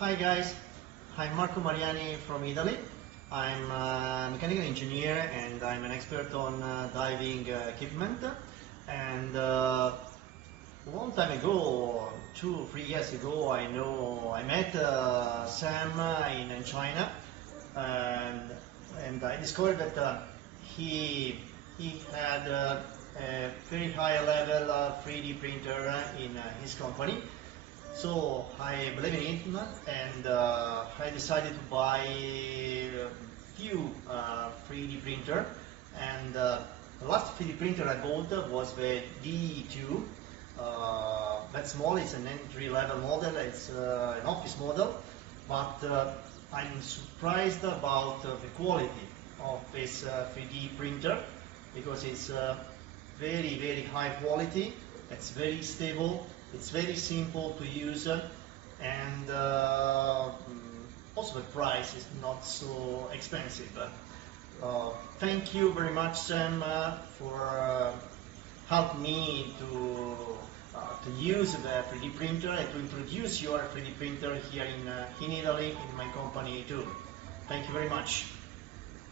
Hi guys, I'm Marco Mariani from Italy. I'm a mechanical engineer and I'm an expert on diving equipment. And a long time ago, 2 or 3 years ago, I met Sam in China, and I discovered that he had a very high level 3D printer in his company. So I believe in him, and I decided to buy a few 3D printer. And the last 3D printer I bought was the D2. That's small, it's an entry-level model, it's an office model, but I'm surprised about the quality of this 3D printer, because it's very, very high quality, it's very stable, it's very simple to use, and also the price is not so expensive. Thank you very much, Sam, for helping me to use the 3D printer and to introduce your 3D printer here in Italy, in my company too. Thank you very much.